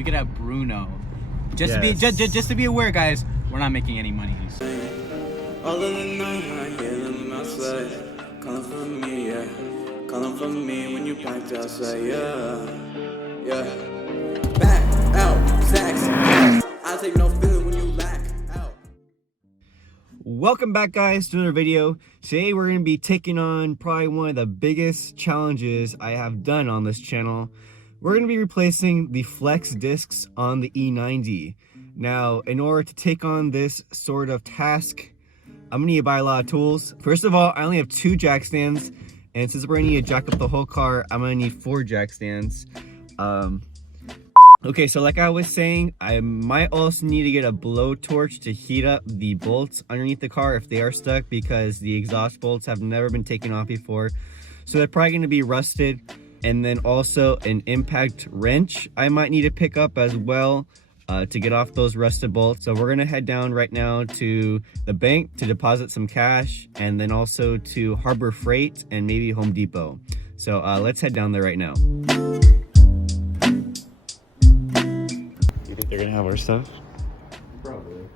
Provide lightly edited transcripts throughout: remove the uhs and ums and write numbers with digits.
we could have Bruno. Just to be aware, guys, we're not making any money. All of the night I hear them outside, calling for me, yeah. Calling for me when you packed outside, yeah. Back out, Sacks. I take no feeling when you lack out. Welcome back, guys, to another video. Today we're going to be taking on probably one of the biggest challenges I have done on this channel. We're going to be replacing the flex discs on the E90. Now, in order to take on this sort of task, I'm going to need to buy a lot of tools. First of all, I only have 2 jack stands, and since we're going to need to jack up the whole car, I'm going to need 4 jack stands. Okay, so like I was saying, I might also need to get a blowtorch to heat up the bolts underneath the car if they are stuck, because the exhaust bolts have never been taken off before. So they're probably going to be rusted. And then also an impact wrench I might need to pick up as well to get off those rusted bolts. So we're going to head down right now to the bank to deposit some cash, and then also to Harbor Freight and maybe Home Depot. So let's head down there right now. You think they're gonna have our stuff? Probably.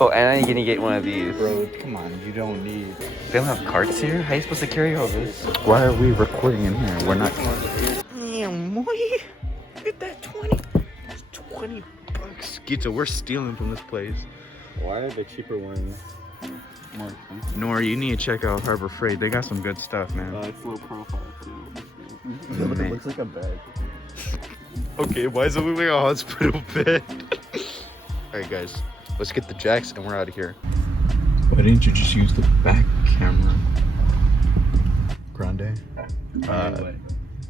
Oh, and I'm gonna get one of these. Bro, come on, you don't need. They don't have carts here? How are you supposed to carry all this? Why are we recording in here? We're not. Damn, boy. Look at that 20. It's 20 bucks. Skeeto, we're stealing from this place. Why are the cheaper ones more expensive? Nora, you need to check out Harbor Freight. They got some good stuff, man. It's low profile too. Yeah, but It looks like a bag. Okay, why is it look like a hospital bed? Alright, guys. Let's get the jacks and we're out of here. Why didn't you just use the back camera? Grande?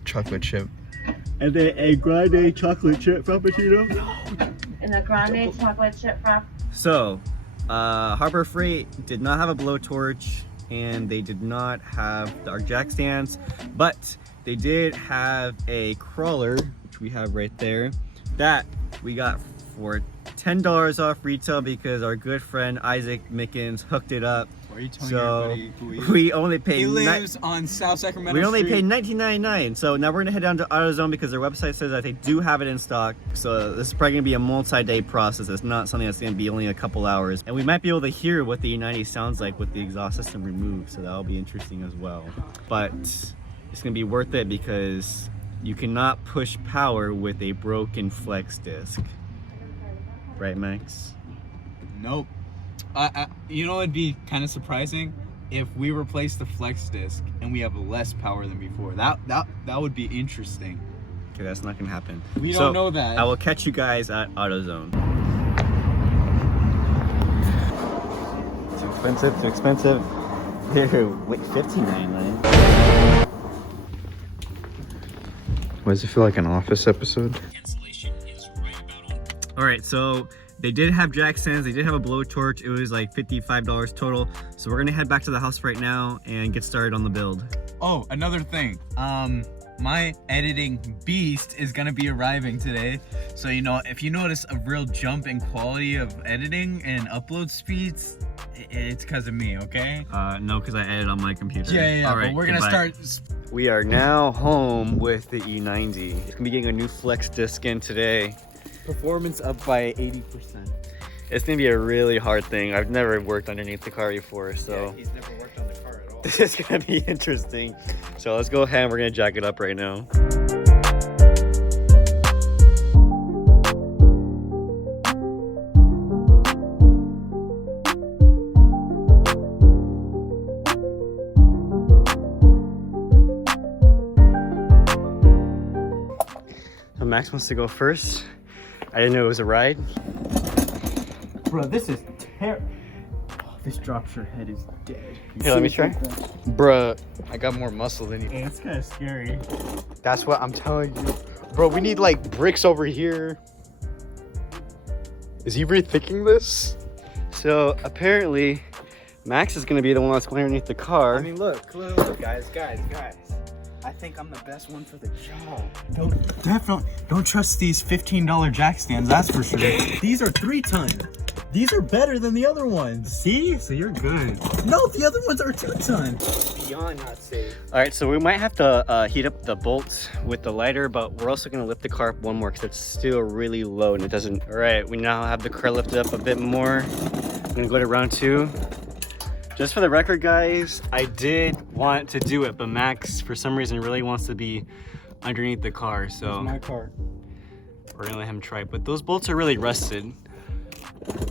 Chocolate chip. And then a grande chocolate chip frappuccino. And a grande chocolate chip wrap. So, Harbor Freight did not have a blowtorch, and they did not have our jack stands, but they did have a crawler, which we have right there, that we got for $10 off retail because our good friend Isaac Mickens hooked it up. Why are you telling So everybody who he is? we only paid. He lives on South Sacramento We only Street. paid $19.99. So now we're gonna head down to AutoZone because their website says that they do have it in stock. So this is probably gonna be a multi-day process. It's not something that's gonna be only a couple hours. And we might be able to hear what the E90 sounds like with the exhaust system removed. So that'll be interesting as well. But it's gonna be worth it because you cannot push power with a broken flex disc. Right, Max? Nope. You know, it'd be kind of surprising if we replace the flex disc and we have less power than before. That would be interesting. Okay, that's not gonna happen. We don't know that. I will catch you guys at AutoZone. Too expensive, too expensive. Here, wait, $15.99. Why does it feel like an Office episode? All right, so they did have jack stands, they did have a blowtorch. It was like $55 total. So we're gonna head back to the house right now and get started on the build. Oh, another thing. My editing beast is gonna be arriving today. So, you know, if you notice a real jump in quality of editing and upload speeds, it's because of me, okay? No, because I edit on my computer. Yeah, All right, but we're gonna goodbye. start. We are now home with the E90. It's gonna be getting a new flex disc in today. Performance up by 80%. It's gonna be a really hard thing. I've never worked underneath the car before, so Yeah, he's never worked on the car at all. this is gonna be interesting. So let's go ahead and we're gonna jack it up right now. So Max wants to go first. I didn't know it was a ride. Bro, this is terrible. Oh, this drops your head is dead. Here, let me try. Bruh, I got more muscle than you. Hey, it's kind of scary. That's what I'm telling you. Bro, we need like bricks over here. Is he rethinking this? So apparently, Max is gonna be the one that's going underneath the car. I mean, look, guys. I think I'm the best one for the job. Don't trust these $15 jack stands, that's for sure. These are 3-ton. These are better than the other ones. See? So you're good. No, the other ones are 2-ton. Beyond not safe. All right, so we might have to heat up the bolts with the lighter, but we're also gonna lift the car up one more because it's still really low and it doesn't. All right, we now have the car lifted up a bit more. I'm gonna go to round 2. Just for the record, guys, I did want to do it, but Max, for some reason, really wants to be underneath the car, so My car. we're gonna let him try. But those bolts are really rusted,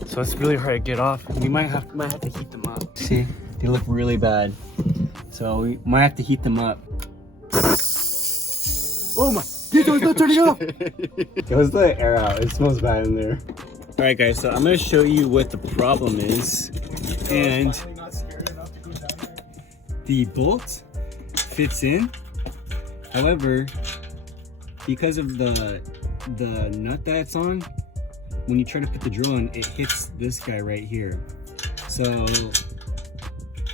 so it's really hard to get off. We might have to heat them up. See, they look really bad, so we might have to heat them up. Oh my, it's not turning off. Let's let it air out. It smells bad in there. All right, guys, so I'm gonna show you what the problem is, and the bolt fits in. However, because of the nut that it's on, when you try to put the drill in, it hits this guy right here. So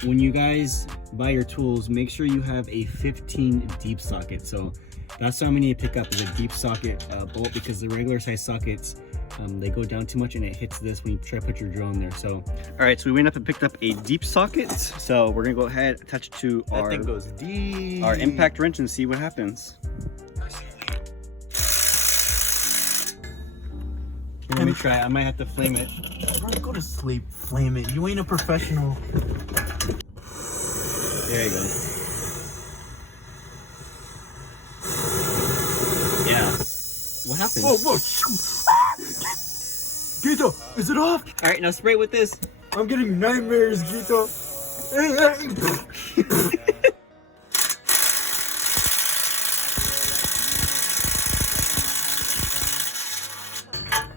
when you guys buy your tools, make sure you have a 15 deep socket. So that's what I'm gonna need to pick up, is a deep socket bolt, because the regular size sockets, they go down too much and it hits this when you try to put your drill in there. So, all right, so we went up and picked up a deep socket. So we're gonna go ahead, attach it to That thing goes deep. our impact wrench and see what happens. Let me try. I might have to flame it. Bro, go to sleep. Flame it. You ain't a professional. There you go. Yeah. What happened? Whoa, whoa. Gito, is it off? All right, now spray it with this. I'm getting nightmares, Gito.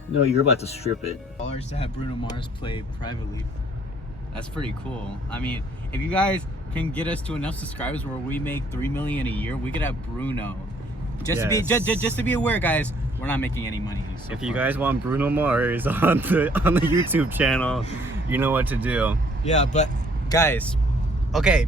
No, you're about to strip it. $1 to have Bruno Mars play privately. That's pretty cool. I mean, if you guys can get us to enough subscribers where we make 3 million a year, we could have Bruno. Just to be just to be aware, guys, we're not making any money. So If you guys want Bruno Mars on the YouTube channel, you know what to do. yeah, but guys, okay,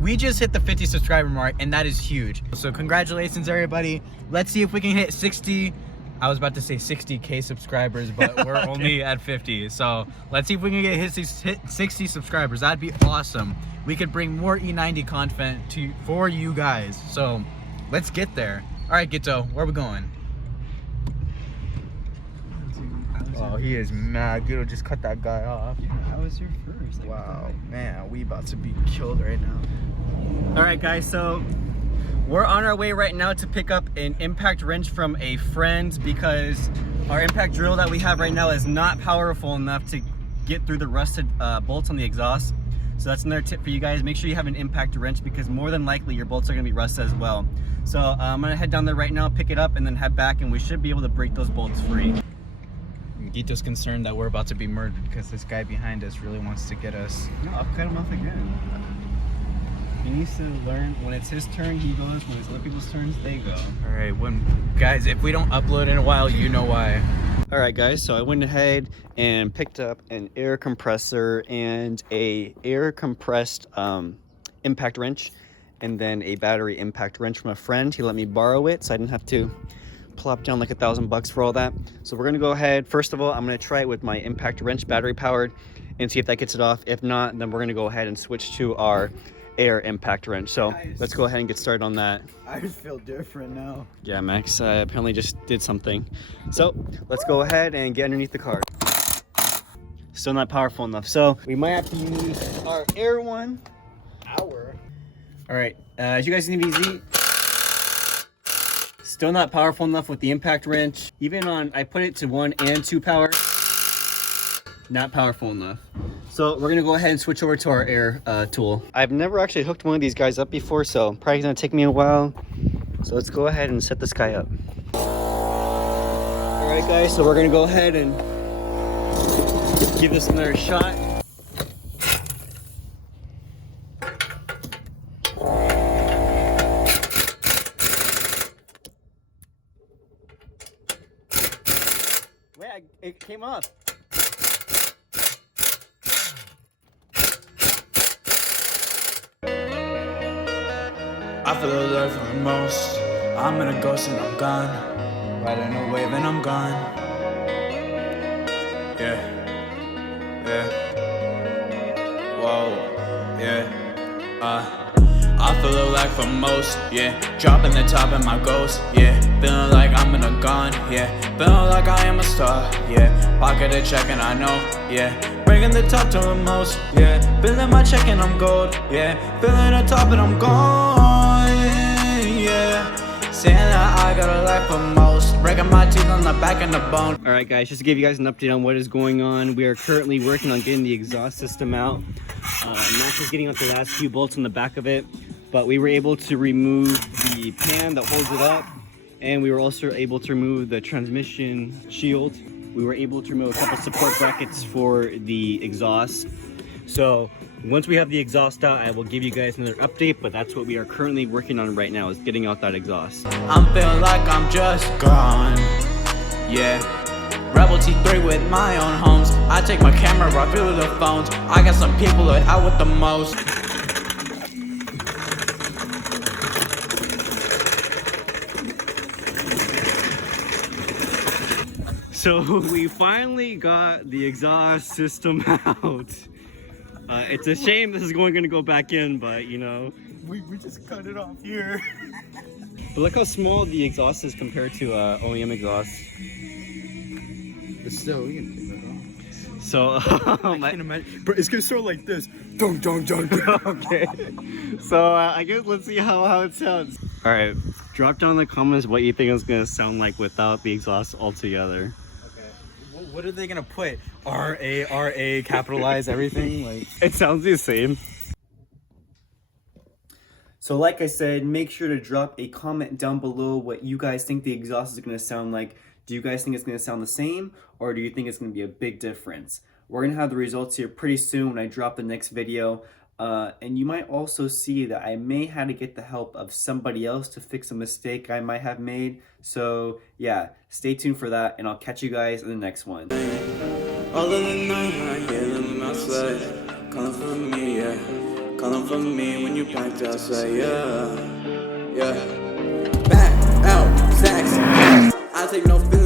we just hit the 50 subscriber mark, and that is huge. So congratulations, everybody. Let's see if we can hit 60. I was about to say 60K subscribers, but we're only at 50. So let's see if we can hit 60 subscribers. That'd be awesome. We could bring more E90 content for you guys. So let's get there. All right, Gito, where are we going? Oh, he is mad. Gito just cut that guy off. How was your first? Wow, man, we about to be killed right now. All right, guys, so we're on our way right now to pick up an impact wrench from a friend, because our impact drill that we have right now is not powerful enough to get through the rusted bolts on the exhaust. So that's another tip for you guys. Make sure you have an impact wrench, because more than likely your bolts are gonna be rusted as well. So I'm gonna head down there right now, pick it up, and then head back, and we should be able to break those bolts free. Gito's concerned that we're about to be murdered because this guy behind us really wants to get us. No, I'll cut him off again. He needs to learn, when it's his turn, he goes. When it's other people's turns, they go. All right, guys, if we don't upload in a while, you know why. All right, guys, so I went ahead and picked up an air compressor and a air compressed impact wrench, and then a battery impact wrench from a friend. He let me borrow it, so I didn't have to plop down like $1,000 for all that. So we're gonna go ahead. First of all, I'm gonna try it with my impact wrench, battery powered, and see if that gets it off. If not, then we're gonna go ahead and switch to our air impact wrench. So let's go ahead and get started on that. I just feel different now. Yeah, Max apparently just did something. So let's go ahead and get underneath the car. Still not powerful enough. So we might have to use our air one. All right, as you guys can see, still not powerful enough with the impact wrench. Even on, I put it to 1 and 2 power, not powerful enough. So we're gonna go ahead and switch over to our air tool. I've never actually hooked one of these guys up before, so probably gonna take me a while. So let's go ahead and set this guy up. All right, guys, so we're gonna go ahead and give this another shot. Wait, it came up. I feel alive for the most. I'm in a ghost and I'm gone. Riding a wave and I'm gone. Yeah. yeah. Whoa, yeah. I feel like for most, yeah. Dropping the top in my ghost, yeah. Feeling like I'm in a gun, yeah. Feeling like I am a star, yeah. Pocket a check and I know, yeah. Bringing the top to the most, yeah. Feeling my check and I'm gold, yeah. Feeling the top and I'm gone, yeah. Saying that I got a life for most. Breaking my teeth on the back and the bone. All right, guys, just to give you guys an update on what is going on. We are currently working on getting the exhaust system out. Max is getting out the last few bolts on the back of it, but we were able to remove the pan that holds it up, and we were also able to remove the transmission shield. We were able to remove a couple support brackets for the exhaust. So once we have the exhaust out, I will give you guys another update, but that's what we are currently working on right now, is getting out that exhaust. I'm feeling like I'm just gone, yeah. Rebel T3 with my own homes. I take my camera right through the phones. I got some people that out with the most. So we finally got the exhaust system out. It's a shame this is going to go back in, but you know. We just cut it off here. But look how small the exhaust is compared to OEM exhaust. But still, we can take that off. So, I can imagine. But it's gonna start like this. Dun, dun, dun, dun. Okay. So I guess let's see how it sounds. All right, drop down in the comments what you think it's gonna sound like without the exhaust altogether. What are they gonna put? R-A-R-A, capitalize everything? Like, It sounds the same. So like I said, make sure to drop a comment down below what you guys think the exhaust is going to sound like. Do you guys think it's going to sound the same, or do you think it's going to be a big difference? We're going to have the results here pretty soon when I drop the next video. And you might also see that I may have to get the help of somebody else to fix a mistake I might have made. So yeah, stay tuned for that, and I'll catch you guys in the next one. All of the night I hear them outside, calling for me, yeah. Calling for me when you packed outside, yeah. Yeah. Back out, sex. I take no feelings.